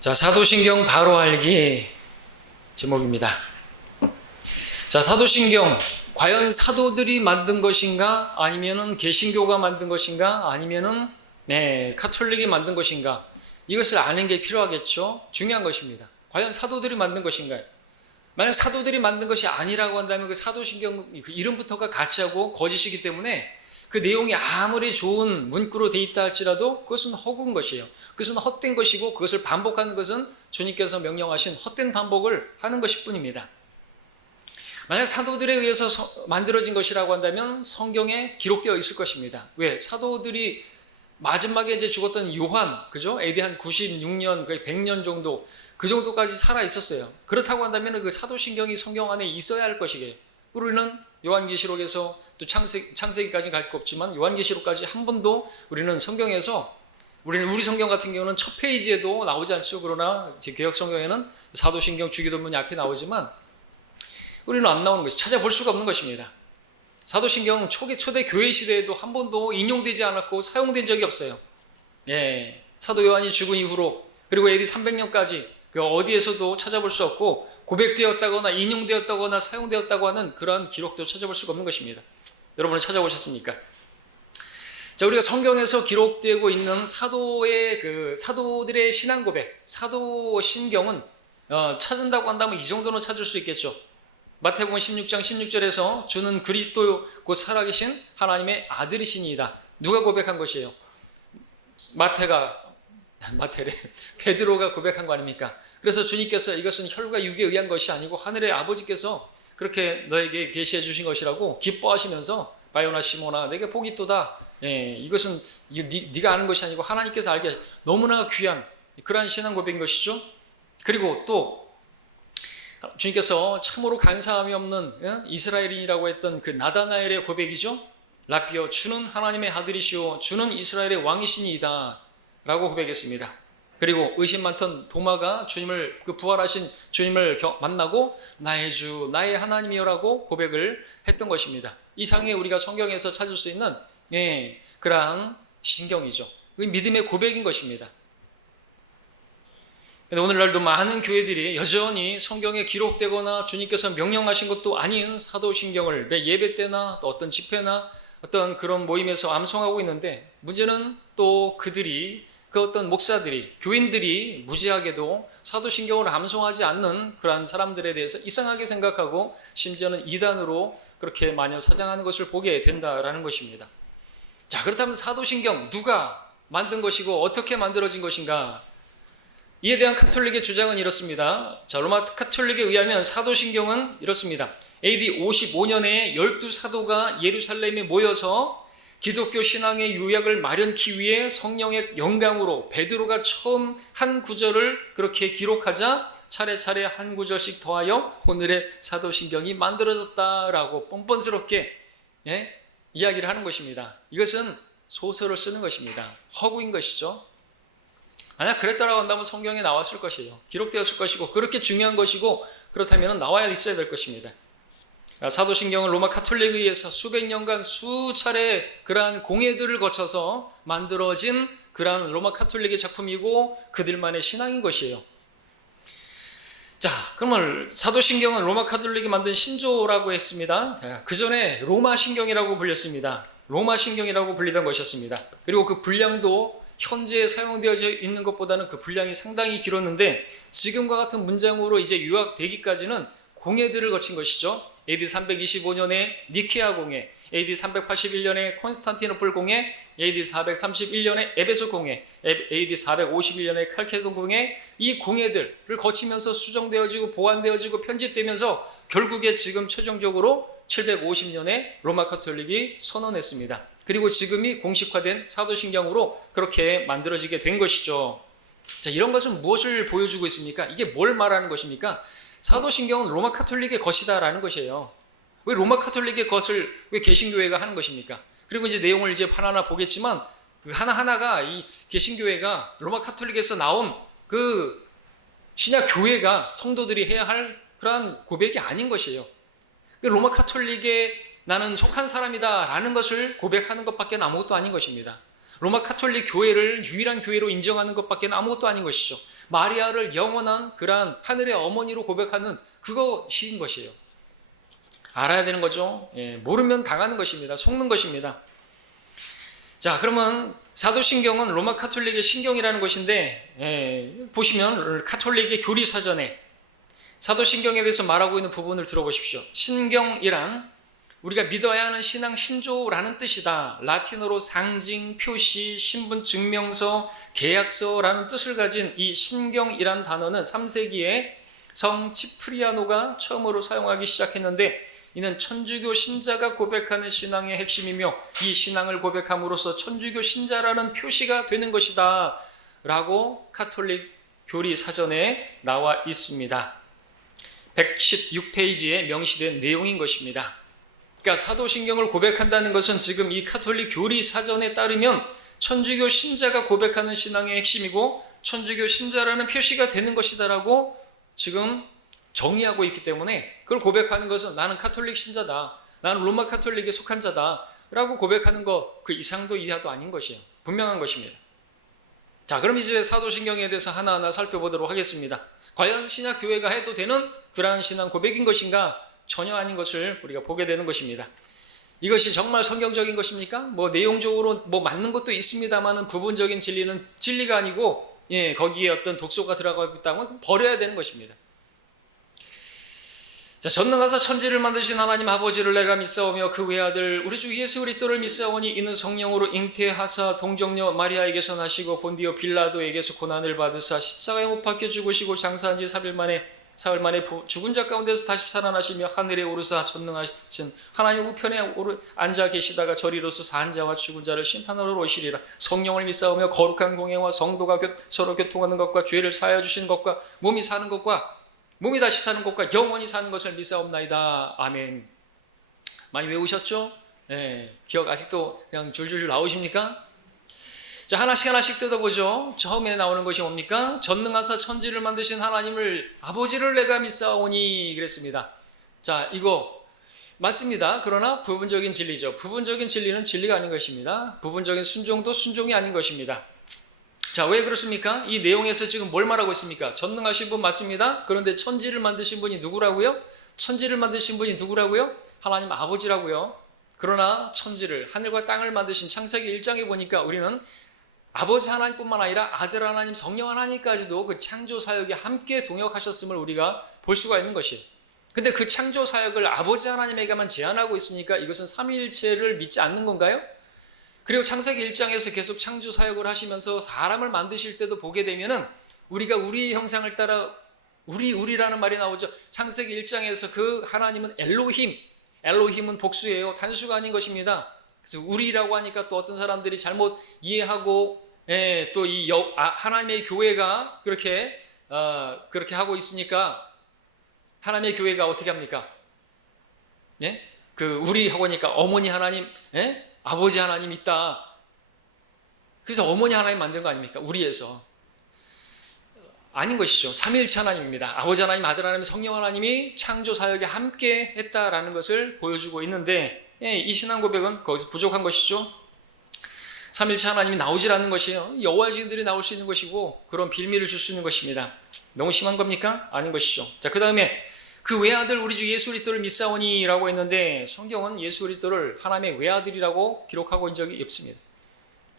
자, 사도신경 바로 알기 제목입니다. 자, 사도신경 과연 사도들이 만든 것인가? 아니면은 개신교가 만든 것인가? 아니면은 카톨릭이 만든 것인가? 이것을 아는 게 필요하겠죠. 중요한 것입니다. 과연 사도들이 만든 것인가요? 만약 사도들이 만든 것이 아니라고 한다면 그 사도신경 그 이름부터가 가짜고 거짓이기 때문에 그 내용이 아무리 좋은 문구로 돼 있다 할지라도 그것은 허구인 것이에요. 그것은 헛된 것이고 그것을 반복하는 것은 주님께서 명령하신 헛된 반복을 하는 것일 뿐입니다. 만약 사도들에 의해서 만들어진 것이라고 한다면 성경에 기록되어 있을 것입니다. 왜? 사도들이 마지막에 이제 죽었던 요한, 그죠? AD 한 96년, 거의 100년 정도, 그 정도까지 살아 있었어요. 그렇다고 한다면 그 사도신경이 성경 안에 있어야 할 것이에요. 우리는 요한계시록에서 또 창세기까지 갈 거 없지만 요한계시록까지 한 번도 우리는 성경에서 우리 성경 같은 경우는 첫 페이지에도 나오지 않죠. 그러나 제 개역 성경에는 사도신경 주기도문이 앞에 나오지만 우리는 안 나오는 것이 찾아볼 수가 없는 것입니다. 사도신경 초대 교회 시대에도 한 번도 인용되지 않았고 사용된 적이 없어요. 사도 요한이 죽은 이후로 그리고 AD 300년까지 그 어디에서도 찾아볼 수 없고 고백되었다거나 인용되었다거나 사용되었다고 하는 그러한 기록도 찾아볼 수가 없는 것입니다. 여러분은 찾아보셨습니까? 자, 우리가 성경에서 기록되고 있는 사도들의 신앙 고백, 사도신경은 찾는다고 한다면 이 정도는 찾을 수 있겠죠. 마태복음 16장 16절에서 주는 그리스도 곧 살아계신 하나님의 아들이시니이다. 누가 고백한 것이에요? 베드로가 고백한 거 아닙니까? 그래서 주님께서 이것은 혈과 육에 의한 것이 아니고 하늘의 아버지께서 그렇게 너에게 계시해 주신 것이라고 기뻐하시면서 바요나 시모나 내게 복이 있도다. 이것은 네가 아는 것이 아니고 하나님께서 알게 너무나 귀한 그러한 신앙 고백인 것이죠. 그리고 또 주님께서 참으로 간사함이 없는 이스라엘인이라고 했던 그 나다나엘의 고백이죠. 라비어 주는 하나님의 아들이시오 주는 이스라엘의 왕이시니이다 라고 고백했습니다. 그리고 의심 많던 도마가 부활하신 주님을 만나고 나의 주 나의 하나님이여라고 고백을 했던 것입니다. 이상의 우리가 성경에서 찾을 수 있는 그러한 신경이죠. 믿음의 고백인 것입니다. 오늘날도 많은 교회들이 여전히 성경에 기록되거나 주님께서 명령하신 것도 아닌 사도신경을 매 예배 때나 또 어떤 집회나 어떤 그런 모임에서 암송하고 있는데 문제는 또 그 어떤 목사들이 교인들이 무지하게도 사도신경을 암송하지 않는 그러한 사람들에 대해서 이상하게 생각하고 심지어는 이단으로 그렇게 마녀 사장하는 것을 보게 된다라는 것입니다. 자, 그렇다면 사도신경 누가 만든 것이고 어떻게 만들어진 것인가? 이에 대한 카톨릭의 주장은 이렇습니다. 자, 로마 카톨릭에 의하면 사도신경은 이렇습니다. AD 55년에 12사도가 예루살렘에 모여서 기독교 신앙의 요약을 마련하기 위해 성령의 영감으로 베드로가 처음 한 구절을 그렇게 기록하자 차례차례 한 구절씩 더하여 오늘의 사도신경이 만들어졌다라고 뻔뻔스럽게 이야기를 하는 것입니다. 이것은 소설을 쓰는 것입니다. 허구인 것이죠. 만약 그랬다라고 한다면 성경에 나왔을 것이에요. 기록되었을 것이고 그렇게 중요한 것이고 그렇다면 나와야 있어야 될 것입니다. 사도신경은 로마 카톨릭에 의해서 수백 년간 수차례 그러한 공회들을 거쳐서 만들어진 그러한 로마 카톨릭의 작품이고 그들만의 신앙인 것이에요. 자, 그러면 사도신경은 로마 카톨릭이 만든 신조라고 했습니다. 그 전에 로마 신경이라고 불렸습니다. 로마 신경이라고 불리던 것이었습니다. 그리고 그 분량도 현재 사용되어 있는 것보다는 그 분량이 상당히 길었는데 지금과 같은 문장으로 이제 요약되기까지는 공회들을 거친 것이죠. AD 325년에 니케아 공회, AD 381년에 콘스탄티노플 공회, AD 431년에 에베소 공회, AD 451년에 칼케돈 공회, 이 공회들을 거치면서 수정되어지고 보완되어지고 편집되면서 결국에 지금 최종적으로 750년에 로마 카톨릭이 선언했습니다. 그리고 지금이 공식화된 사도신경으로 그렇게 만들어지게 된 것이죠. 자, 이런 것은 무엇을 보여주고 있습니까? 이게 뭘 말하는 것입니까? 사도신경은 로마 카톨릭의 것이다라는 것이에요. 왜 로마 카톨릭의 것을 왜 개신교회가 하는 것입니까? 그리고 이제 내용을 이제 하나하나 보겠지만 하나하나가 이 개신교회가 로마 카톨릭에서 나온 그 신약 교회가 성도들이 해야 할 그러한 고백이 아닌 것이에요. 로마 카톨릭에 나는 속한 사람이다라는 것을 고백하는 것밖에 아무것도 아닌 것입니다. 로마 카톨릭 교회를 유일한 교회로 인정하는 것밖에 아무것도 아닌 것이죠. 마리아를 영원한 그러한 하늘의 어머니로 고백하는 그것인 것이에요. 알아야 되는 거죠. 모르면 당하는 것입니다. 속는 것입니다. 자, 그러면 사도신경은 로마 카톨릭의 신경이라는 것인데, 보시면 카톨릭의 교리사전에 사도신경에 대해서 말하고 있는 부분을 들어보십시오. 신경이란 우리가 믿어야 하는 신앙 신조라는 뜻이다. 라틴어로 상징, 표시, 신분 증명서, 계약서라는 뜻을 가진 이 신경이란 단어는 3세기에 성 치프리아노가 처음으로 사용하기 시작했는데, 이는 천주교 신자가 고백하는 신앙의 핵심이며 이 신앙을 고백함으로써 천주교 신자라는 표시가 되는 것이다 라고 카톨릭 교리 사전에 나와 있습니다. 116페이지에 명시된 내용인 것입니다. 그러니까 사도신경을 고백한다는 것은 지금 이 카톨릭 교리 사전에 따르면 천주교 신자가 고백하는 신앙의 핵심이고 천주교 신자라는 표시가 되는 것이다라고 지금 정의하고 있기 때문에 그걸 고백하는 것은 나는 카톨릭 신자다, 나는 로마 카톨릭에 속한 자다 라고 고백하는 것 그 이상도 이하도 아닌 것이에요. 분명한 것입니다. 자, 그럼 이제 사도신경에 대해서 하나하나 살펴보도록 하겠습니다. 과연 신약교회가 해도 되는 그러한 신앙 고백인 것인가? 전혀 아닌 것을 우리가 보게 되는 것입니다. 이것이 정말 성경적인 것입니까? 내용적으로 맞는 것도 있습니다만은 부분적인 진리는 진리가 아니고 거기에 어떤 독소가 들어가고 있다면 버려야 되는 것입니다. 자, 전능하사 천지를 만드신 하나님 아버지를 내가 믿사오며 그 외아들 우리 주 예수 그리스도를 믿사오니 이는 성령으로 잉태하사 동정녀 마리아에게서 나시고 본디오 빌라도에게서 고난을 받으사 십자가에 못 박혀 죽으시고 장사한 지 사흘 만에 죽은 자 가운데서 다시 살아나시며 하늘에 오르사 전능하신 하나님 우편에 앉아 계시다가 저리로서 산 자와 죽은 자를 심판하러 오시리라. 성령을 믿사오며 거룩한 공예와 성도가 서로 교통하는 것과 죄를 사하여 주시는 것과 몸이 다시 사는 것과 영원히 사는 것을 믿사옵나이다. 아멘. 많이 외우셨죠? 기억 아직도 그냥 줄줄줄 나오십니까? 자, 하나씩 뜯어보죠. 처음에 나오는 것이 뭡니까? 전능하사 천지를 만드신 하나님을 아버지를 내가 믿사오니 그랬습니다. 자, 이거 맞습니다. 그러나 부분적인 진리죠. 부분적인 진리는 진리가 아닌 것입니다. 부분적인 순종도 순종이 아닌 것입니다. 자, 왜 그렇습니까? 이 내용에서 지금 뭘 말하고 있습니까? 전능하신 분 맞습니다. 그런데 천지를 만드신 분이 누구라고요? 천지를 만드신 분이 누구라고요? 하나님 아버지라고요. 그러나 천지를, 하늘과 땅을 만드신 창세기 1장에 보니까 우리는 아버지 하나님뿐만 아니라 아들 하나님, 성령 하나님까지도 그 창조 사역에 함께 동역하셨음을 우리가 볼 수가 있는 것이에요. 근데 그 창조 사역을 아버지 하나님에게만 제한하고 있으니까 이것은 삼위일체를 믿지 않는 건가요? 그리고 창세기 1장에서 계속 창조 사역을 하시면서 사람을 만드실 때도 보게 되면은 우리가 우리의 형상을 따라 우리라는 말이 나오죠. 창세기 1장에서 그 하나님은 엘로힘은 복수예요. 단수가 아닌 것입니다. 그래서 우리라고 하니까 또 어떤 사람들이 잘못 이해하고 또 이 하나님의 교회가 그렇게 하고 있으니까 하나님의 교회가 어떻게 합니까? 그 우리하고 하니까 어머니 하나님, 아버지 하나님 있다. 그래서 어머니 하나님 만든 거 아닙니까? 우리에서. 아닌 것이죠. 삼위일체 하나님입니다. 아버지 하나님, 아들 하나님, 성령 하나님이 창조 사역에 함께 했다라는 것을 보여주고 있는데 이 신앙 고백은 거기서 부족한 것이죠. 삼위일체 하나님이 나오질 않는 것이에요. 여호와의 증인들이 나올 수 있는 것이고 그런 빌미를 줄 수 있는 것입니다. 너무 심한 겁니까? 아닌 것이죠. 자, 그 다음에 그 외아들 우리 주 예수 그리스도를 믿사오니 라고 했는데 성경은 예수 그리스도를 하나님의 외아들이라고 기록하고 있는 적이 없습니다.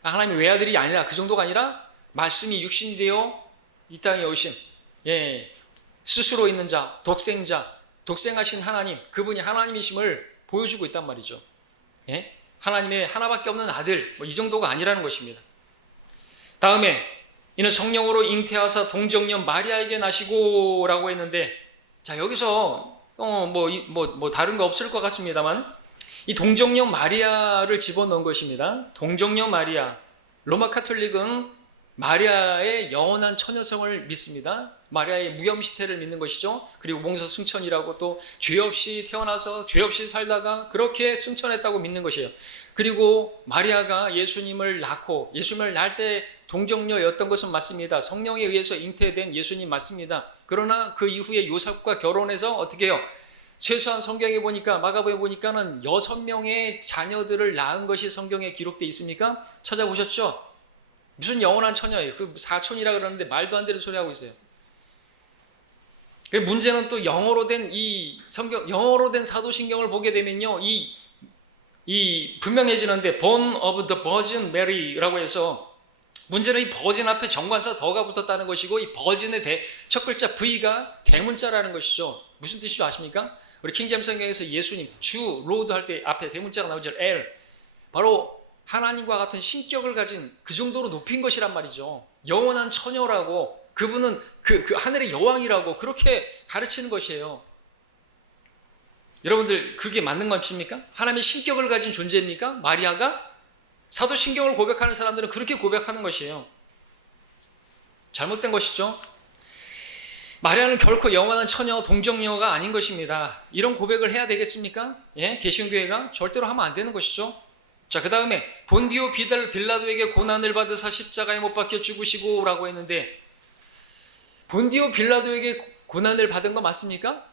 하나님의 외아들이 아니라 그 정도가 아니라 말씀이 육신이 되어 이 땅에 오신 스스로 있는 자, 독생자, 독생하신 하나님, 그분이 하나님이심을 보여주고 있단 말이죠. 하나님의 하나밖에 없는 아들, 이 정도가 아니라는 것입니다. 다음에 이는 성령으로 잉태하사 동정녀 마리아에게 나시고 라고 했는데 자, 여기서 다른 거 없을 것 같습니다만 이 동정녀 마리아를 집어넣은 것입니다. 동정녀 마리아, 로마 카톨릭은 마리아의 영원한 처녀성을 믿습니다. 마리아의 무염시태를 믿는 것이죠. 그리고 몽서 승천이라고 또 죄 없이 태어나서 죄 없이 살다가 그렇게 승천했다고 믿는 것이에요. 그리고 마리아가 예수님을 낳고 예수님을 낳을 때 동정녀였던 것은 맞습니다. 성령에 의해서 잉태된 예수님 맞습니다. 그러나 그 이후에 요셉과 결혼해서 어떻게 해요? 최소한 성경에 보니까 마가복음에 보니까는 6명의 자녀들을 낳은 것이 성경에 기록되어 있습니까? 찾아보셨죠? 무슨 영원한 처녀예요. 그 사촌이라 그러는데 말도 안 되는 소리 하고 있어요. 그 문제는 또 영어로 된 이 성경, 영어로 된 사도신경을 보게 되면요, 이 분명해지는데 born of the Virgin Mary라고 해서 문제는 이 버진 앞에 정관사 더가 붙었다는 것이고 이 버진의 첫 글자 V가 대문자라는 것이죠. 무슨 뜻인지 아십니까? 우리 킹제임스 성경에서 예수님 주 로드 할 때 앞에 대문자가 나오죠. L. 바로 하나님과 같은 신격을 가진 그 정도로 높인 것이란 말이죠. 영원한 처녀라고 그분은 그 하늘의 여왕이라고 그렇게 가르치는 것이에요. 여러분들 그게 맞는 것입니까? 하나님의 신격을 가진 존재입니까? 마리아가? 사도신경을 고백하는 사람들은 그렇게 고백하는 것이에요. 잘못된 것이죠. 마리아는 결코 영원한 처녀 동정녀가 아닌 것입니다. 이런 고백을 해야 되겠습니까? 예? 개신교회가 절대로 하면 안 되는 것이죠. 자, 그 다음에 본디오 빌라도에게 고난을 받으사 십자가에 못 박혀 죽으시고 라고 했는데 본디오 빌라도에게 고난을 받은 거 맞습니까?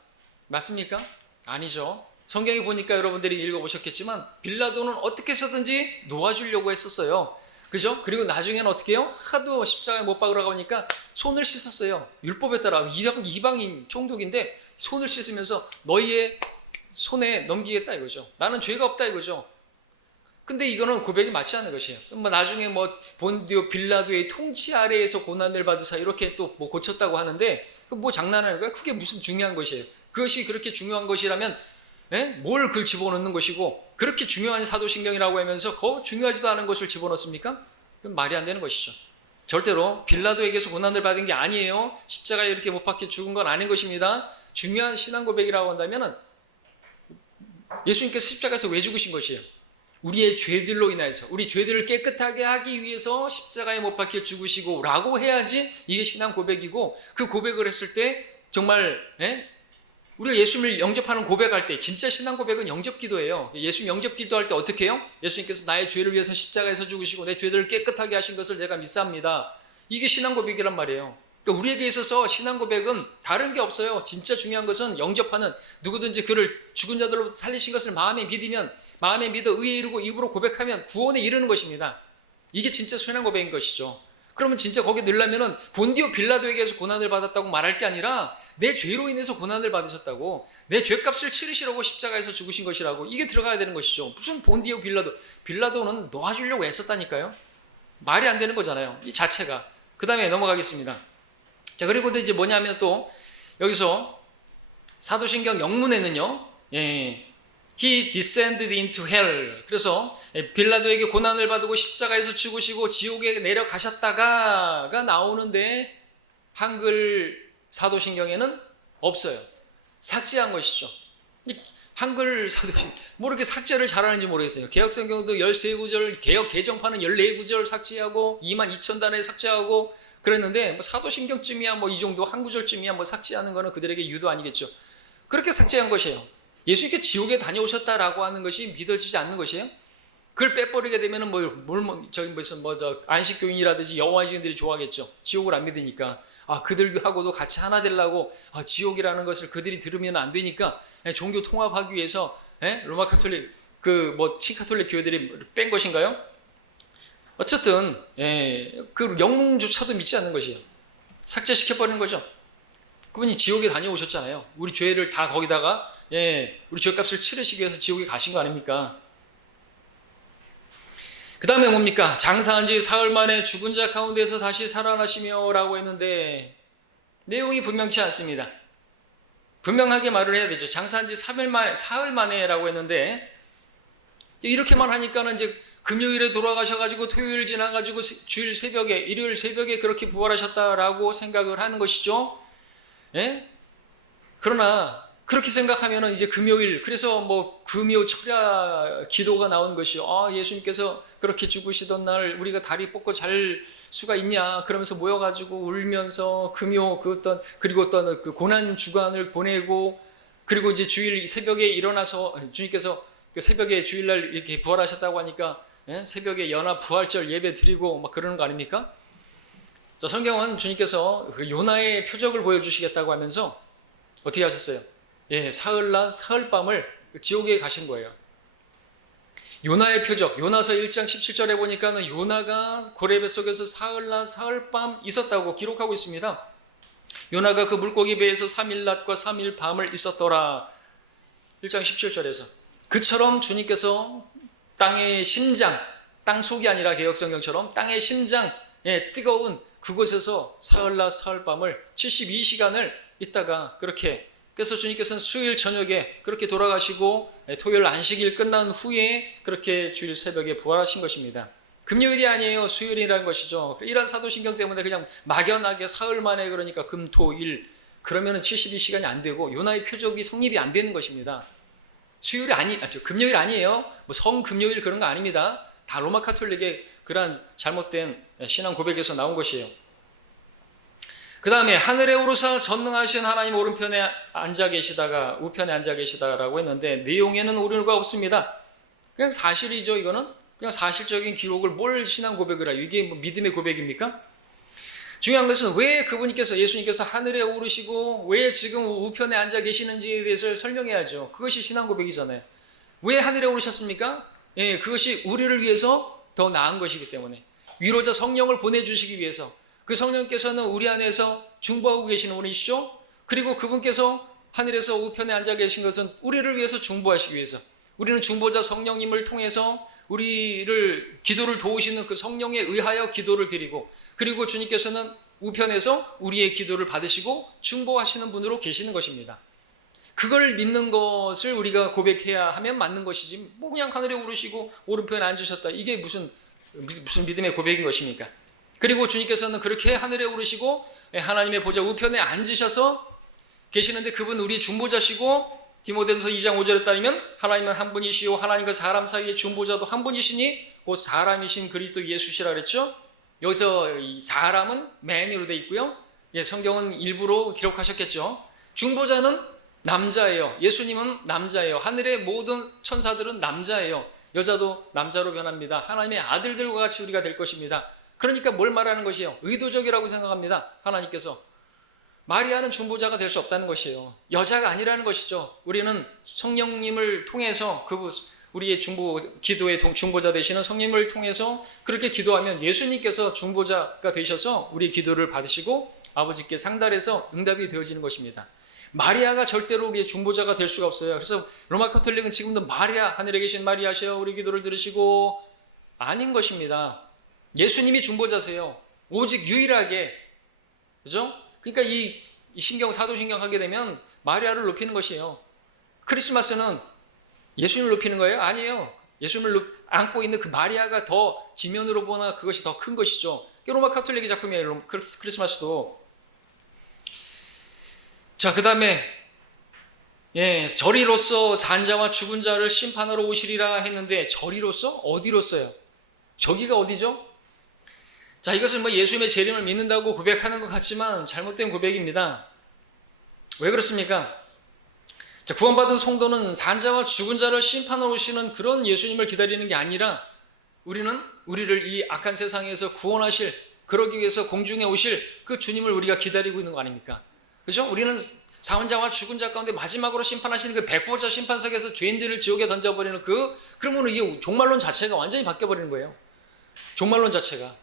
맞습니까? 아니죠. 성경에 보니까 여러분들이 읽어보셨겠지만 빌라도는 어떻게 해서든지 놓아주려고 했었어요. 그죠? 그리고 나중에는 어떻게 해요? 하도 십자가에 못 박으라고 하니까 손을 씻었어요. 율법에 따라 이방인 총독인데 손을 씻으면서 너희의 손에 넘기겠다 이거죠. 나는 죄가 없다 이거죠. 근데 이거는 고백이 맞지 않는 것이에요. 나중에 본디오 빌라도의 통치 아래에서 고난을 받으사 이렇게 또 고쳤다고 하는데 장난하는 거야? 그게 무슨 중요한 것이에요. 그것이 그렇게 중요한 것이라면 뭘 그걸 집어넣는 것이고 그렇게 중요한 사도신경이라고 하면서 그 중요하지도 않은 것을 집어넣습니까? 그건 말이 안 되는 것이죠. 절대로 빌라도에게서 고난을 받은 게 아니에요. 십자가에 이렇게 못 박혀 죽은 건 아닌 것입니다. 중요한 신앙 고백이라고 한다면 예수님께서 십자가에서 왜 죽으신 것이에요? 우리의 죄들로 인해서 우리 죄들을 깨끗하게 하기 위해서 십자가에 못 박혀 죽으시고 라고 해야지 이게 신앙 고백이고 그 고백을 했을 때 정말 우리가 예수님을 영접하는 고백할 때 진짜 신앙 고백은 영접 기도예요. 예수님 영접 기도할 때 어떻게 해요? 예수님께서 나의 죄를 위해서 십자가에서 죽으시고 내 죄들을 깨끗하게 하신 것을 내가 믿사옵니다. 이게 신앙 고백이란 말이에요. 그러니까 우리에게 있어서 신앙 고백은 다른 게 없어요. 진짜 중요한 것은 영접하는 누구든지 그를 죽은 자들로부터 살리신 것을 마음에 믿으면 마음에 믿어 의에 이르고 입으로 고백하면 구원에 이르는 것입니다. 이게 진짜 신앙 고백인 것이죠. 그러면 진짜 거기에 넣으려면은 본디오 빌라도에게서 고난을 받았다고 말할 게 아니라 내 죄로 인해서 고난을 받으셨다고 내 죄값을 치르시려고 십자가에서 죽으신 것이라고 이게 들어가야 되는 것이죠. 무슨 본디오 빌라도는 놓아주려고 애썼다니까요. 말이 안 되는 거잖아요. 이 자체가. 그 다음에 넘어가겠습니다. 자, 그리고 이제 뭐냐면 또 여기서 사도신경 영문에는요. He descended into hell. 그래서 빌라도에게 고난을 받고 십자가에서 죽으시고 지옥에 내려가셨다가가 나오는데 한글 사도신경에는 없어요. 삭제한 것이죠. 한글 사도신경 뭐 이렇게 삭제를 잘하는지 모르겠어요. 개혁성경도 13구절, 개혁 개정판은 14구절 삭제하고 22,000단에 삭제하고 그랬는데 사도신경쯤이야 이 정도 한 구절쯤이야 삭제하는 거는 그들에게 유도 아니겠죠. 그렇게 삭제한 것이에요. 예수님께 지옥에 다녀오셨다라고 하는 것이 믿어지지 않는 것이에요. 그걸 빼버리게 되면은 안식교인이라든지 여호와의 증인들이 좋아하겠죠. 지옥을 안 믿으니까. 그들하고도 같이 하나 되려고 지옥이라는 것을 그들이 들으면 안 되니까 종교 통합하기 위해서 로마 카톨릭 친카톨릭 교회들이 뺀 것인가요? 어쨌든 그 영웅조차도 믿지 않는 것이에요. 삭제시켜버리는 거죠. 그분이 지옥에 다녀오셨잖아요. 우리 죄를 다 거기다가 우리 죄값을 치르시기 위해서 지옥에 가신 거 아닙니까? 그 다음에 뭡니까? 장사한 지 사흘 만에 죽은 자 가운데서 다시 살아나시며 라고 했는데 내용이 분명치 않습니다. 분명하게 말을 해야 되죠. 장사한 지 사흘 만에 라고 했는데 이렇게만 하니까는 이제 금요일에 돌아가셔가지고 토요일 지나가지고 주일 새벽에 일요일 새벽에 그렇게 부활하셨다라고 생각을 하는 것이죠. 그러나 그렇게 생각하면은 이제 금요일 그래서 금요 철야 기도가 나온 것이요. 예수님께서 그렇게 죽으시던 날 우리가 다리 뻗고 잘 수가 있냐 그러면서 모여가지고 울면서 금요 그리고 어떤 그 고난 주간을 보내고 그리고 이제 주일 새벽에 일어나서 주님께서 새벽에 주일날 이렇게 부활하셨다고 하니까 새벽에 연합 부활절 예배 드리고 그러는 거 아닙니까? 자, 성경은 주님께서 그 요나의 표적을 보여주시겠다고 하면서 어떻게 하셨어요? 사흘날 사흘밤을 지옥에 가신 거예요. 요나의 표적, 요나서 1장 17절에 보니까 요나가 고래 뱃속에서 사흘낮 사흘밤 있었다고 기록하고 있습니다. 요나가 그 물고기 배에서 3일 낮과 3일 밤을 있었더라. 1장 17절에서. 그처럼 주님께서 땅의 심장, 땅 속이 아니라 개역성경처럼 땅의 심장에 뜨거운 그곳에서 사흘낮 사흘밤을 72시간을 있다가 그렇게, 그래서 주님께서는 수요일 저녁에 그렇게 돌아가시고 토요일 안식일 끝난 후에 그렇게 주일 새벽에 부활하신 것입니다. 금요일이 아니에요. 수요일이라는 것이죠. 이런 사도신경 때문에 그냥 막연하게 사흘 만에, 그러니까 금, 토, 일, 그러면은 72시간이 안 되고 요나의 표적이 성립이 안 되는 것입니다. 수요일이 금요일 아니에요. 뭐 성금요일 그런 거 아닙니다. 다 로마 카톨릭의 그러한 잘못된 신앙 고백에서 나온 것이에요. 그 다음에 하늘에 오르사 전능하신 하나님 오른편에 앉아 계시다가 우편에 앉아 계시다라고 했는데 내용에는 오류가 없습니다. 그냥 사실이죠. 이거는 그냥 사실적인 기록을 뭘 신앙 고백을 해요. 이게 뭐 믿음의 고백입니까? 중요한 것은 왜 그분께서, 예수님께서 하늘에 오르시고 왜 지금 우편에 앉아 계시는지에 대해서 설명해야죠. 그것이 신앙 고백이잖아요. 왜 하늘에 오르셨습니까? 예, 그것이 우리를 위해서 더 나은 것이기 때문에, 위로자 성령을 보내주시기 위해서, 그 성령께서는 우리 안에서 중보하고 계시는 분이시죠. 그리고 그분께서 하늘에서 우편에 앉아 계신 것은 우리를 위해서 중보하시기 위해서, 우리는 중보자 성령님을 통해서 우리를 기도를 도우시는 그 성령에 의하여 기도를 드리고, 그리고 주님께서는 우편에서 우리의 기도를 받으시고 중보하시는 분으로 계시는 것입니다. 그걸 믿는 것을 우리가 고백해야 하면 맞는 것이지, 뭐 그냥 하늘에 오르시고 오른편에 앉으셨다, 이게 무슨 믿음의 고백인 것입니까? 그리고 주님께서는 그렇게 하늘에 오르시고 하나님의 보좌 우편에 앉으셔서 계시는데, 그분 우리 중보자시고, 디모데전서 2장 5절에 따르면 하나님은 한 분이시요 하나님과 사람 사이의 중보자도 한 분이시니 곧 사람이신 그리스도 예수시라 그랬죠. 여기서 이 사람은 man으로 되어 있고요. 성경은 일부러 기록하셨겠죠. 중보자는 남자예요. 예수님은 남자예요. 하늘의 모든 천사들은 남자예요. 여자도 남자로 변합니다. 하나님의 아들들과 같이 우리가 될 것입니다. 그러니까 뭘 말하는 것이에요? 의도적이라고 생각합니다. 하나님께서 마리아는 중보자가 될 수 없다는 것이에요. 여자가 아니라는 것이죠. 우리는 성령님을 통해서 우리의 기도의 중보자 되시는 성령님을 통해서 그렇게 기도하면 예수님께서 중보자가 되셔서 우리의 기도를 받으시고 아버지께 상달해서 응답이 되어지는 것입니다. 마리아가 절대로 우리의 중보자가 될 수가 없어요. 그래서 로마 카톨릭은 지금도 마리아, 하늘에 계신 마리아시여 우리 기도를 들으시고, 아닌 것입니다. 예수님이 중보자세요. 오직 유일하게. 그죠? 그러니까 이 사도신경 하게 되면 마리아를 높이는 것이에요. 크리스마스는 예수님을 높이는 거예요? 아니에요. 예수님을 안고 있는 그 마리아가 더 지면으로 보나 그것이 더 큰 것이죠. 로마 카톨릭의 작품이에요. 크리스마스도. 자, 그 다음에 저리로서 산자와 죽은 자를 심판하러 오시리라 했는데, 저리로서? 어디로서요? 저기가 어디죠? 자, 이것은 뭐 예수님의 재림을 믿는다고 고백하는 것 같지만 잘못된 고백입니다. 왜 그렇습니까? 자, 구원받은 성도는 산자와 죽은 자를 심판하러 오시는 그런 예수님을 기다리는 게 아니라, 우리를 이 악한 세상에서 구원하실, 그러기 위해서 공중에 오실 그 주님을 우리가 기다리고 있는 거 아닙니까? 그죠? 우리는 사원자와 죽은 자 가운데 마지막으로 심판하시는 그 백보자 심판석에서 죄인들을 지옥에 던져버리는 그러면 이게 종말론 자체가 완전히 바뀌어버리는 거예요. 종말론 자체가.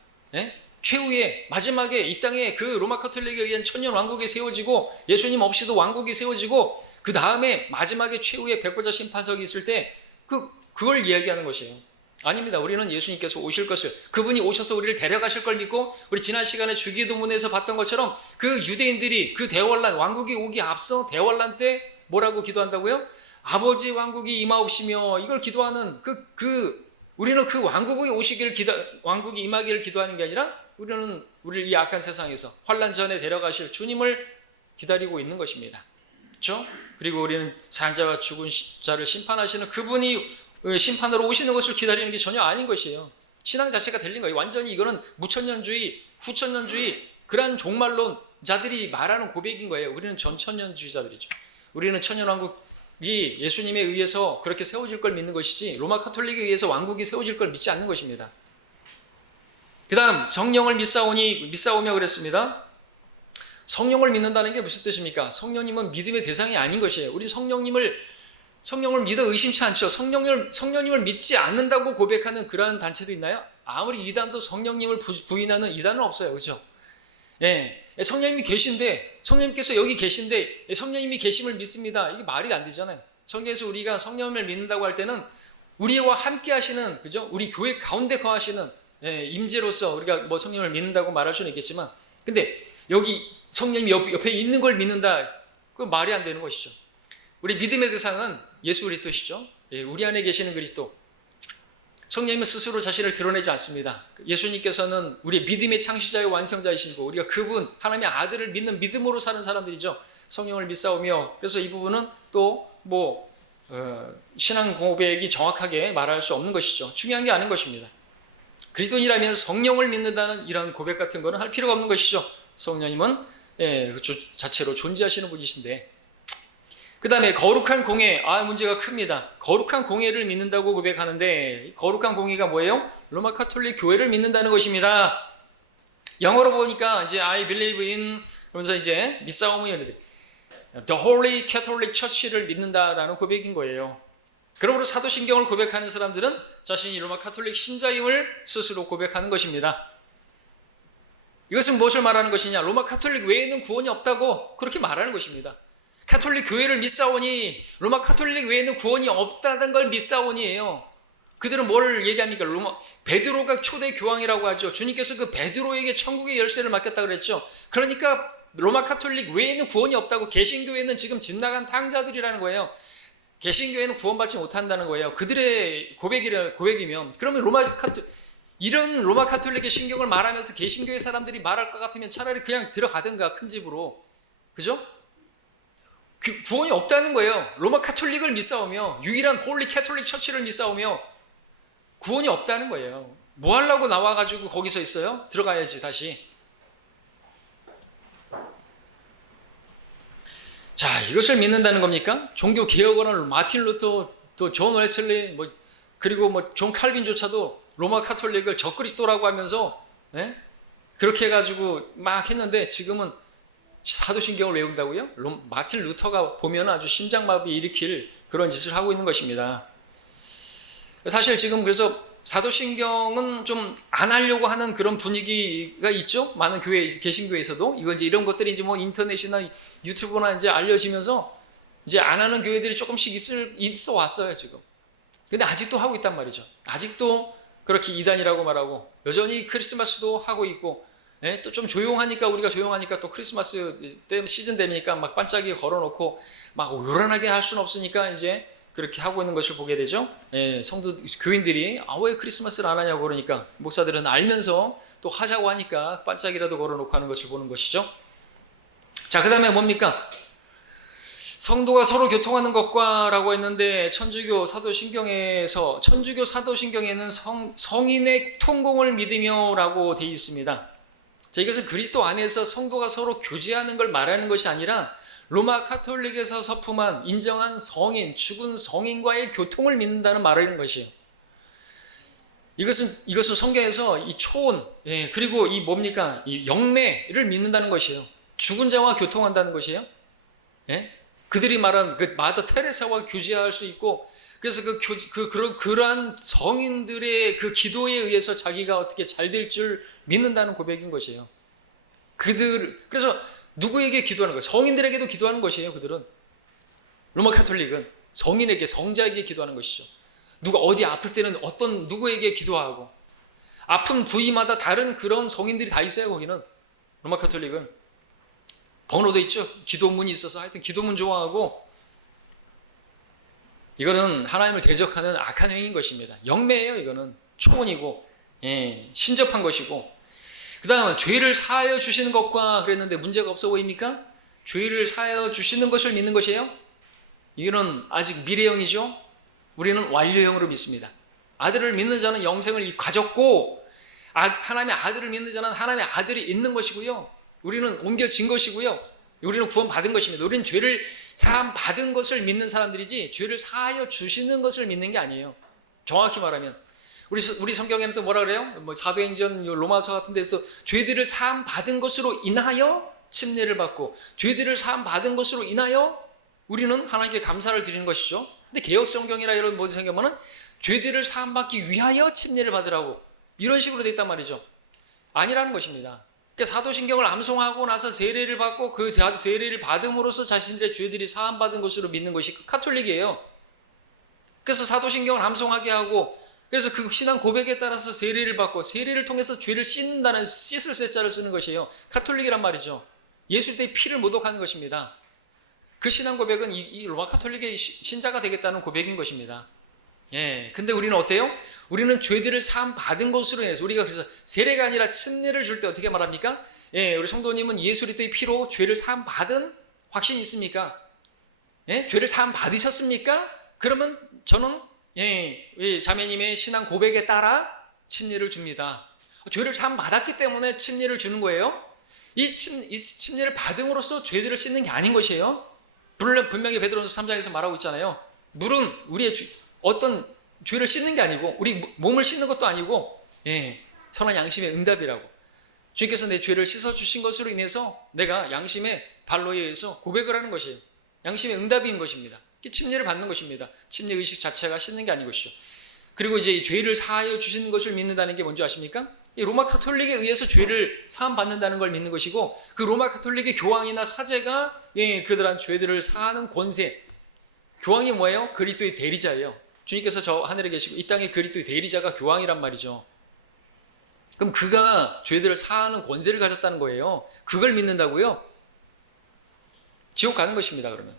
최후의 마지막에 이 땅에 그 로마 카톨릭에 의한 천년 왕국이 세워지고, 예수님 없이도 왕국이 세워지고, 그 다음에 마지막에 최후의 백보자 심판석이 있을 때 그걸 이야기하는 것이에요. 아닙니다. 우리는 예수님께서 오실 것을, 그분이 오셔서 우리를 데려가실 걸 믿고, 우리 지난 시간에 주기도문에서 봤던 것처럼 그 유대인들이 그 대환란, 왕국이 오기 앞서 대환란 때 뭐라고 기도한다고요? 아버지 왕국이 임하옵시며, 이걸 기도하는 우리는 그 왕국이 임하기를 기도하는 게 아니라, 우리를 이 악한 세상에서 환란 전에 데려가실 주님을 기다리고 있는 것입니다. 그렇죠? 그리고 우리는 산자와 죽은 자를 심판하시는 그분이 심판으로 오시는 것을 기다리는 게 전혀 아닌 것이에요. 신앙 자체가 들린 거예요. 완전히 이거는 무천년주의, 후천년주의, 그러한 종말론자들이 말하는 고백인 거예요. 우리는 전천년주의자들이죠. 우리는 천년왕국이 예수님에 의해서 그렇게 세워질 걸 믿는 것이지, 로마 카톨릭에 의해서 왕국이 세워질 걸 믿지 않는 것입니다. 그 다음, 성령을 믿사오며 그랬습니다. 성령을 믿는다는 게 무슨 뜻입니까? 성령님은 믿음의 대상이 아닌 것이에요. 우리 성령님을 성령을 믿어 의심치 않죠. 성령님을 믿지 않는다고 고백하는 그러한 단체도 있나요? 아무리 이단도 성령님을 부인하는 이단은 없어요. 그렇죠? 예, 성령님이 계신데, 성령님께서 여기 계신데 성령님이 계심을 믿습니다. 이게 말이 안 되잖아요. 성경에서 우리가 성령을 믿는다고 할 때는 우리와 함께 하시는, 그죠? 우리 교회 가운데 거하시는 임재로서 우리가 뭐 성령을 믿는다고 말할 수는 있겠지만, 근데 여기 성령님이 옆에 있는 걸 믿는다, 그 말이 안 되는 것이죠. 우리 믿음의 대상은 예수 그리스도시죠. 우리 안에 계시는 그리스도. 성령님은 스스로 자신을 드러내지 않습니다. 예수님께서는 우리의 믿음의 창시자의 완성자이시고, 우리가 그분 하나님의 아들을 믿는 믿음으로 사는 사람들이죠. 성령을 믿사오며, 그래서 이 부분은 또 신앙 고백이 정확하게 말할 수 없는 것이죠. 중요한 게 아닌 것입니다. 그리스도인이라면 성령을 믿는다는 이런 고백 같은 거는 할 필요가 없는 것이죠. 성령님은 자체로 존재하시는 분이신데, 그 다음에 거룩한 공회, 문제가 큽니다. 거룩한 공회를 믿는다고 고백하는데, 거룩한 공회가 뭐예요? 로마 카톨릭 교회를 믿는다는 것입니다. 영어로 보니까 이제 I believe in, 그러면서 이제 믿사오며 The Holy Catholic Church를 믿는다라는 고백인 거예요. 그러므로 사도신경을 고백하는 사람들은 자신이 로마 카톨릭 신자임을 스스로 고백하는 것입니다. 이것은 무엇을 말하는 것이냐? 로마 카톨릭 외에는 구원이 없다고 그렇게 말하는 것입니다. 카톨릭 교회를 믿사오니 로마 카톨릭 외에는 구원이 없다는 걸 믿사오니예요. 그들은 뭘 얘기합니까? 베드로가 초대 교황이라고 하죠. 주님께서 그 베드로에게 천국의 열쇠를 맡겼다고 그랬죠. 그러니까 로마 카톨릭 외에는 구원이 없다고, 개신교회는 지금 집 나간 탕자들이라는 거예요. 개신교회는 구원받지 못한다는 거예요. 그들의 고백이면, 그러면 이런 로마 카톨릭의 신경을 말하면서 개신교회 사람들이 말할 것 같으면 차라리 그냥 들어가든가, 큰 집으로. 그죠? 구원이 없다는 거예요. 로마 카톨릭을 믿사오며, 유일한 홀리 캐톨릭 처치를 믿사오며 구원이 없다는 거예요. 뭐 하려고 나와가지고 거기서 있어요? 들어가야지 다시. 자, 이것을 믿는다는 겁니까? 종교 개혁원을 마틴 루터, 또 존 웨슬리, 그리고 존 칼빈조차도 로마 카톨릭을 적그리스도라고 하면서 그렇게 해가지고 막 했는데, 지금은 사도신경을 외운다고요? 마틴 루터가 보면 아주 심장마비 일으킬 그런 짓을 하고 있는 것입니다. 사실 지금 그래서 사도신경은 좀 안 하려고 하는 그런 분위기가 있죠. 많은 개신교회에서도 이런 것들이 이제 인터넷이나 유튜브나 이제 알려지면서 이제 안 하는 교회들이 조금씩 있어 왔어요 지금. 근데 아직도 하고 있단 말이죠. 아직도 그렇게 이단이라고 말하고, 여전히 크리스마스도 하고 있고, 또 좀 우리가 조용하니까 또 크리스마스 때 시즌 되니까 막 반짝이 걸어놓고 막 요란하게 할 수는 없으니까 이제 그렇게 하고 있는 것을 보게 되죠. 교인들이 왜 크리스마스를 안 하냐고 그러니까 목사들은 알면서 또 하자고 하니까 반짝이라도 걸어놓고 하는 것을 보는 것이죠. 자, 그 다음에 뭡니까? 성도가 서로 교통하는 것과라고 했는데, 천주교 사도신경에는 성인의 통공을 믿으며라고 되어 있습니다. 자, 이것은 그리스도 안에서 성도가 서로 교제하는 걸 말하는 것이 아니라 로마 카톨릭에서 서품한 인정한 죽은 성인과의 교통을 믿는다는 말을 것이에요. 이것은 성경에서 이 초혼, 그리고 이 영매를 믿는다는 것이에요. 죽은 자와 교통한다는 것이에요. 그들이 말한 그 마더 테레사와 교제할 수 있고, 그래서 그러한 성인들의 그 기도에 의해서 자기가 어떻게 잘 될 줄 믿는다는 고백인 것이에요. 그래서 누구에게 기도하는 거예요? 성인들에게도 기도하는 것이에요. 그들은, 로마 카톨릭은 성자에게 기도하는 것이죠. 누가 어디 아플 때는 누구에게 기도하고, 아픈 부위마다 다른 그런 성인들이 다 있어요. 거기는 로마 카톨릭은 번호도 있죠. 기도문이 있어서 하여튼 기도문 좋아하고, 이거는 하나님을 대적하는 악한 행위인 것입니다. 영매예요. 이거는 초혼이고, 신접한 것이고. 그 다음에 죄를 사하여 주시는 것과 그랬는데 문제가 없어 보입니까? 죄를 사하여 주시는 것을 믿는 것이에요. 이거는 아직 미래형이죠. 우리는 완료형으로 믿습니다. 아들을 믿는 자는 영생을 가졌고, 하나님의 아들을 믿는 자는 하나님의 아들이 있는 것이고요. 우리는 옮겨진 것이고요. 우리는 구원받은 것입니다. 우리는 죄를 사함 받은 것을 믿는 사람들이지, 죄를 사하여 주시는 것을 믿는 게 아니에요. 정확히 말하면 우리 성경에는 또 뭐라 그래요? 사도행전, 로마서 같은 데서 죄들을 사함 받은 것으로 인하여 침례를 받고, 죄들을 사함 받은 것으로 인하여 우리는 하나님께 감사를 드리는 것이죠. 근데 개역 성경이나 이런 모든 성경은 죄들을 사함받기 위하여 침례를 받으라고 이런 식으로 돼 있단 말이죠. 아니라는 것입니다. 그러니까 사도신경을 암송하고 나서 세례를 받고 그 세례를 받음으로써 자신들의 죄들이 사함받은 것으로 믿는 것이 카톨릭이에요. 그래서 사도신경을 암송하게 하고 그래서 그 신앙 고백에 따라서 세례를 받고 세례를 통해서 죄를 씻는다는 씻을 세자를 쓰는 것이에요. 카톨릭이란 말이죠. 예수 때의 피를 모독하는 것입니다. 그 신앙 고백은 이 로마 카톨릭의 신자가 되겠다는 고백인 것입니다. 예, 근데 우리는 어때요? 우리는 죄들을 사함 받은 것으로 인해서 우리가 그래서 세례가 아니라 침례를 줄 때 어떻게 말합니까? 예, 우리 성도님은 예수 그리스도의 피로 죄를 사함 받은 확신이 있습니까? 예, 죄를 사함 받으셨습니까? 그러면 저는 우리 자매님의 신앙 고백에 따라 침례를 줍니다. 죄를 사함 받았기 때문에 침례를 주는 거예요. 이 침례를 받음으로써 죄들을 씻는 게 아닌 것이에요. 분명히 베드로전서 3장에서 말하고 있잖아요. 물은 우리의 어떤 죄를 씻는 게 아니고 우리 몸을 씻는 것도 아니고 선한 양심의 응답이라고. 주님께서 내 죄를 씻어주신 것으로 인해서 내가 양심의 발로에 의해서 고백을 하는 것이에요. 양심의 응답인 것입니다. 침례를 받는 것입니다. 침례 의식 자체가 씻는 게 아닌 것이죠. 그리고 이제 죄를 사하여 주시는 것을 믿는다는 게 뭔지 아십니까? 이 로마 카톨릭에 의해서 죄를 사함 받는다는 걸 믿는 것이고 그 로마 카톨릭의 교황이나 사제가 그들한 죄들을 사하는 권세. 교황이 뭐예요? 그리스도의 대리자예요. 주님께서 저 하늘에 계시고 이 땅에 그리스도의 대리자가 교황이란 말이죠. 그럼 그가 죄들을 사하는 권세를 가졌다는 거예요. 그걸 믿는다고요? 지옥 가는 것입니다. 그러면.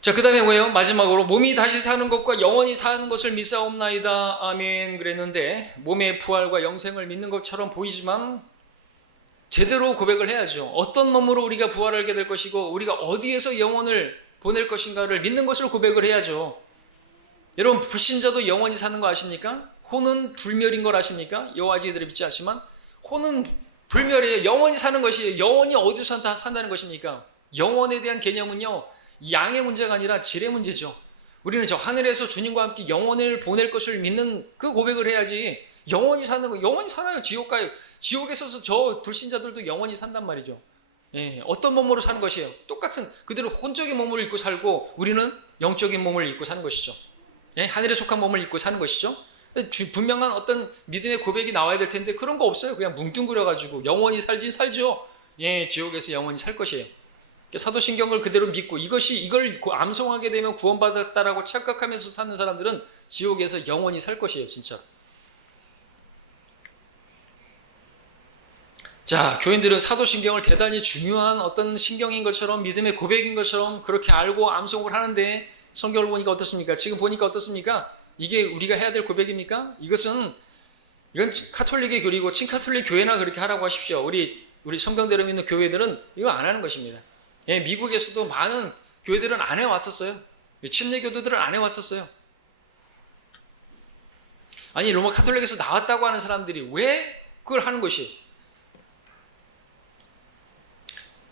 자, 그 다음에 뭐예요? 마지막으로 몸이 다시 사는 것과 영원히 사는 것을 믿사옵나이다. 아멘 그랬는데 몸의 부활과 영생을 믿는 것처럼 보이지만 제대로 고백을 해야죠. 어떤 몸으로 우리가 부활하게 될 것이고 우리가 어디에서 영혼을 보낼 것인가를 믿는 것을 고백을 해야죠. 여러분 불신자도 영원히 사는 거 아십니까? 혼은 불멸인 걸 아십니까? 여호와지들이 믿지 않지만 혼은 불멸이에요. 영원히 사는 것이에요. 영원히 어디서 산다는 것입니까? 영원에 대한 개념은요. 양의 문제가 아니라 질의 문제죠. 우리는 저 하늘에서 주님과 함께 영혼을 보낼 것을 믿는 그 고백을 해야지 영원히 사는 거, 영원히 살아요. 지옥 가요. 지옥에서 저 불신자들도 영원히 산단 말이죠. 어떤 몸으로 사는 것이에요? 똑같은 그대로 혼적인 몸을 입고 살고 우리는 영적인 몸을 입고 사는 것이죠. 하늘에 속한 몸을 입고 사는 것이죠. 분명한 어떤 믿음의 고백이 나와야 될 텐데 그런 거 없어요. 그냥 뭉뚱그려가지고 영원히 살긴 살죠. 지옥에서 영원히 살 것이에요. 사도신경을 그대로 믿고 이걸 암송하게 되면 구원받았다라고 착각하면서 사는 사람들은 지옥에서 영원히 살 것이에요. 진짜. 자, 교인들은 사도신경을 대단히 중요한 어떤 신경인 것처럼 믿음의 고백인 것처럼 그렇게 알고 암송을 하는데 성경을 보니까 어떻습니까? 지금 보니까 어떻습니까? 이게 우리가 해야 될 고백입니까? 이건 카톨릭의 교리고 친카톨릭 교회나 그렇게 하라고 하십시오. 우리 성경대로 믿는 교회들은 이거 안 하는 것입니다. 미국에서도 많은 교회들은 안 해왔었어요. 침례교도들은 안 해왔었어요. 아니 로마 카톨릭에서 나왔다고 하는 사람들이 왜 그걸 하는 것이?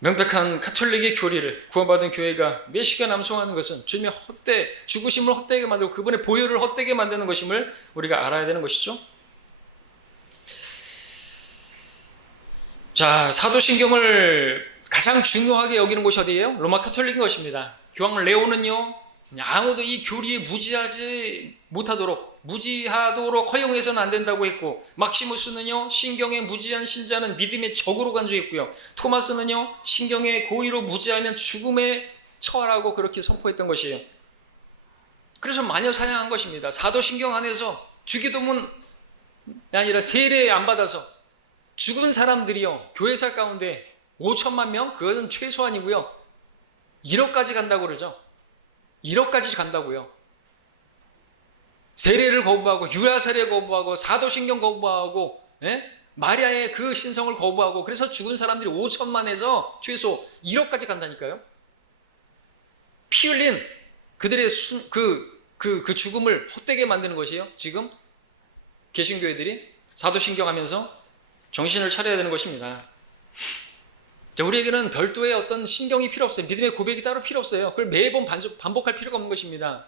명백한 카톨릭의 교리를 구원받은 교회가 몇 시간 암송하는 것은 주님의 죽으심을 헛되게 만들고 그분의 보혈을 헛되게 만드는 것임을 우리가 알아야 되는 것이죠. 자, 사도신경을 가장 중요하게 여기는 곳이 어디예요? 로마 카톨릭인 것입니다. 교황 레오는요, 아무도 이 교리에 무지하도록 허용해서는 안 된다고 했고, 막시무스는요, 신경에 무지한 신자는 믿음의 적으로 간주했고요, 토마스는요, 신경에 고의로 무지하면 죽음에 처하라고 그렇게 선포했던 것이에요. 그래서 마녀 사냥한 것입니다. 사도신경 안에서 주기도문이 아니라 세례 안 받아서 죽은 사람들이요, 교회사 가운데 5천만 명? 그것은 최소한이고요. 1억까지 간다고 그러죠. 1억까지 간다고요. 세례를 거부하고 유라세례 거부하고 사도신경 거부하고 마리아의 그 신성을 거부하고 그래서 죽은 사람들이 5천만에서 최소 1억까지 간다니까요. 피 흘린 그들의 그 죽음을 헛되게 만드는 것이에요. 지금 개신교회들이 사도신경 하면서 정신을 차려야 되는 것입니다. 우리에게는 별도의 어떤 신경이 필요 없어요. 믿음의 고백이 따로 필요 없어요. 그걸 매번 반복할 필요가 없는 것입니다.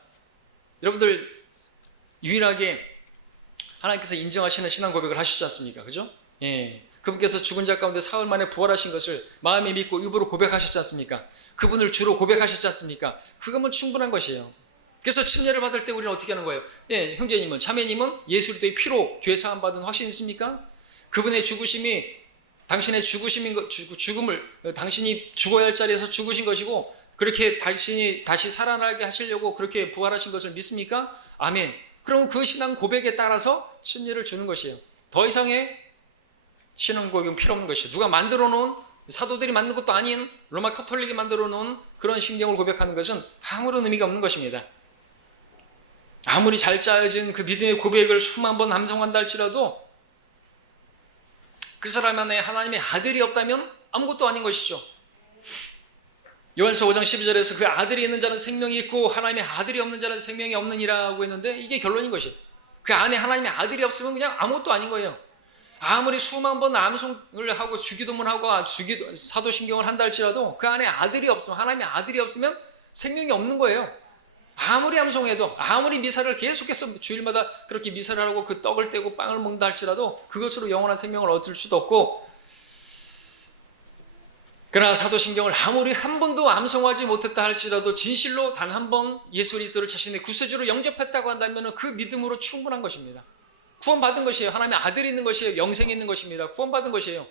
여러분들 유일하게 하나님께서 인정하시는 신앙 고백을 하시지 않습니까? 그죠? 그분께서 죽은 자 가운데 사흘 만에 부활하신 것을 마음에 믿고 입으로 고백하셨지 않습니까? 그분을 주로 고백하셨지 않습니까? 그거면 충분한 것이에요. 그래서 침례를 받을 때 우리는 어떻게 하는 거예요? 예, 형제님은, 자매님은 예수 그리스도의 피로 죄 사함 받은 확신 있습니까? 그분의 죽으심이 당신의 죽음을 당신이 죽어야 할 자리에서 죽으신 것이고 그렇게 당신이 다시 살아나게 하시려고 그렇게 부활하신 것을 믿습니까? 아멘. 그럼 그 신앙 고백에 따라서 침례를 주는 것이에요. 더 이상의 신앙 고백은 필요 없는 것이에요. 누가 만들어 놓은, 사도들이 만든 것도 아닌 로마 카톨릭이 만들어 놓은 그런 신경을 고백하는 것은 아무런 의미가 없는 것입니다. 아무리 잘 짜여진 그 믿음의 고백을 수만 번 암송한다 할지라도 그 사람 안에 하나님의 아들이 없다면 아무것도 아닌 것이죠. 요한서 5장 12절에서 그 아들이 있는 자는 생명이 있고 하나님의 아들이 없는 자는 생명이 없느니라고 했는데 이게 결론인 것이에요. 그 안에 하나님의 아들이 없으면 그냥 아무것도 아닌 거예요. 아무리 수만 번 암송을 하고 주기도문하고 사도신경을 한다 할지라도 그 안에 아들이 없으면, 하나님의 아들이 없으면 생명이 없는 거예요. 아무리 암송해도, 아무리 미사를 계속해서 주일마다 그렇게 미사를 하고 그 떡을 떼고 빵을 먹는다 할지라도 그것으로 영원한 생명을 얻을 수도 없고, 그러나 사도신경을 아무리 한 번도 암송하지 못했다 할지라도 진실로 단 한 번 예수 그리스도를 자신의 구세주로 영접했다고 한다면 그 믿음으로 충분한 것입니다. 구원받은 것이에요. 하나님의 아들이 있는 것이에요. 영생이 있는 것입니다. 구원받은 것이에요.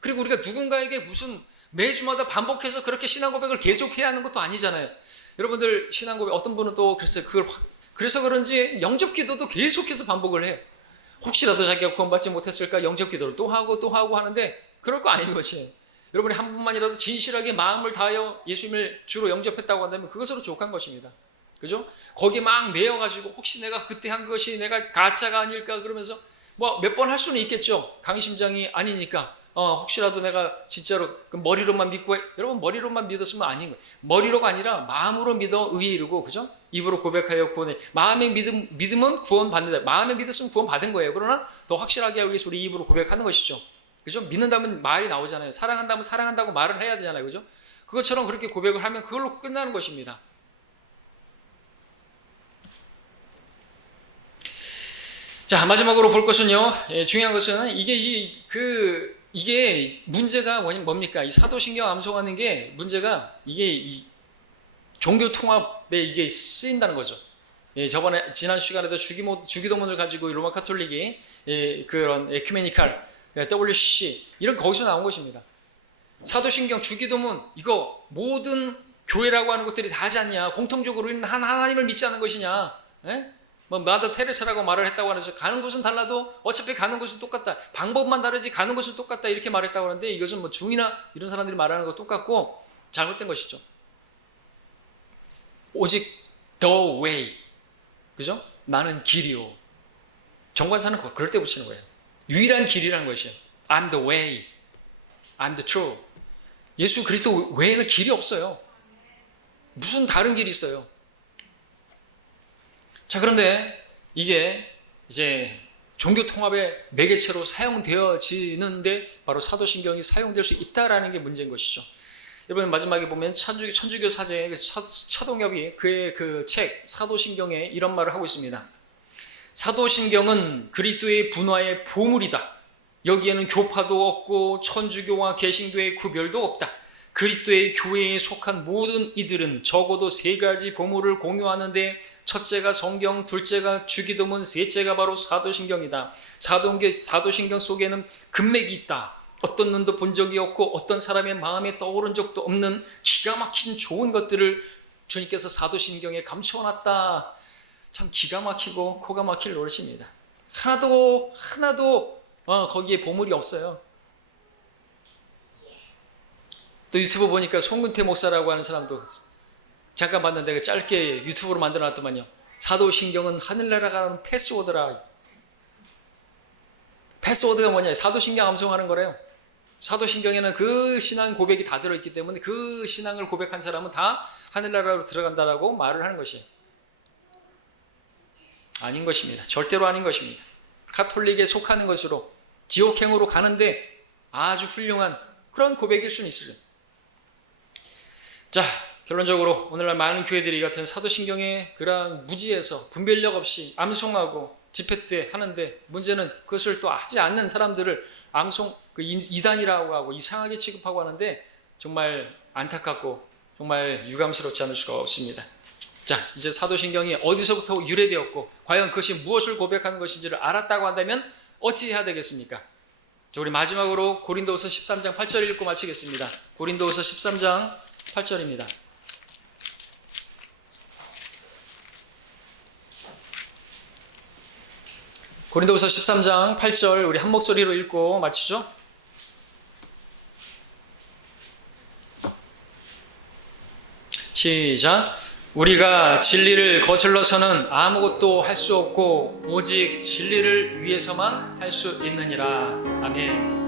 그리고 우리가 누군가에게 무슨 매주마다 반복해서 그렇게 신앙 고백을 계속해야 하는 것도 아니잖아요. 여러분들 신앙 고백, 어떤 분은 또 그래서 그런지 영접 기도도 계속해서 반복을 해요. 혹시라도 자기가 구원받지 못했을까 영접 기도를 또 하고 하는데 그럴 거 아닌 것이에요. 여러분이 한 번만이라도 진실하게 마음을 다하여 예수님을 주로 영접했다고 한다면 그것으로 족한 것입니다. 그죠? 거기 막 매여가지고 혹시 내가 그때 한 것이 내가 가짜가 아닐까 그러면서 뭐 몇 번 할 수는 있겠죠. 강심장이 아니니까. 혹시라도 내가 진짜로 그 머리로만 믿고 여러분 머리로만 믿었으면 아닌 거예요. 머리로가 아니라 마음으로 믿어 의에 이르고, 그죠? 입으로 고백하여 구원해. 마음의 믿음은 구원받는다. 마음에 믿었으면 구원받은 거예요. 그러나 더 확실하게 하기 위해서 우리 입으로 고백하는 것이죠. 그죠? 믿는다면 말이 나오잖아요. 사랑한다면 사랑한다고 말을 해야 되잖아요. 그죠? 그것처럼 그렇게 고백을 하면 그걸로 끝나는 것입니다. 자, 마지막으로 볼 것은요. 중요한 것은 이게 문제가 뭡니까? 이 사도신경 암송하는 게 문제가 이게 이 종교 통합에 이게 쓰인다는 거죠. 저번에 지난 시간에도 주기도문을 가지고 로마 카톨릭이 그런 에큐메니칼 WCC 이런 거기서 나온 것입니다. 사도신경, 주기도문 이거 모든 교회라고 하는 것들이 다 하지 않냐? 공통적으로 우리는 한 하나님을 믿지 않는 것이냐? 뭐 마더 테레사라고 말을 했다고 하면서 가는 곳은 달라도 어차피 가는 곳은 똑같다. 방법만 다르지 가는 곳은 똑같다 이렇게 말했다고 하는데 이것은 뭐 중이나 이런 사람들이 말하는 거 똑같고 잘못된 것이죠. 오직 the way, 그죠? 나는 길이요. 정관사는 그럴 때 붙이는 거예요. 유일한 길이라는 것이에요. I'm the way, I'm the truth. 예수 그리스도 외에는 길이 없어요. 무슨 다른 길이 있어요? 자, 그런데 이게 이제 종교 통합의 매개체로 사용되어지는데 바로 사도신경이 사용될 수 있다라는 게 문제인 것이죠. 여러분 마지막에 보면 천주교 사제의 차동엽이 그의 그 책 사도신경에 이런 말을 하고 있습니다. 사도신경은 그리스도의 분화의 보물이다. 여기에는 교파도 없고 천주교와 개신교의 구별도 없다. 그리스도의 교회에 속한 모든 이들은 적어도 세 가지 보물을 공유하는데 첫째가 성경, 둘째가 주기도문, 셋째가 바로 사도신경이다. 사도신경 속에는 금맥이 있다. 어떤 눈도 본 적이 없고 어떤 사람의 마음에 떠오른 적도 없는 기가 막힌 좋은 것들을 주님께서 사도신경에 감춰놨다. 참 기가 막히고 코가 막힐 노릇입니다. 하나도 거기에 보물이 없어요. 또 유튜브 보니까 송근태 목사라고 하는 사람도 잠깐 봤는데 짧게 유튜브로 만들어놨더만요. 사도신경은 하늘나라 가는 패스워드라. 패스워드가 뭐냐? 사도신경 암송하는 거래요. 사도신경에는 그 신앙 고백이 다 들어있기 때문에 그 신앙을 고백한 사람은 다 하늘나라로 들어간다라고 말을 하는 것이에요. 아닌 것입니다. 절대로 아닌 것입니다. 가톨릭에 속하는 것으로 지옥행으로 가는데 아주 훌륭한 그런 고백일 수는 있어요. 자, 결론적으로 오늘날 많은 교회들이 같은 사도신경의 그러한 무지에서 분별력 없이 암송하고 집회 때 하는데 문제는 그것을 또 하지 않는 사람들을 이단이라고 하고 이상하게 취급하고 하는데 정말 안타깝고 정말 유감스럽지 않을 수가 없습니다. 자, 이제 사도신경이 어디서부터 유래되었고 과연 그것이 무엇을 고백하는 것인지를 알았다고 한다면 어찌 해야 되겠습니까? 자, 우리 마지막으로 고린도후서 13장 8절 읽고 마치겠습니다. 고린도후서 13장 8절입니다. 고린도후서 13장 8절 우리 한 목소리로 읽고 마치죠. 시작. 우리가 진리를 거슬러서는 아무것도 할 수 없고 오직 진리를 위해서만 할 수 있느니라. 아멘.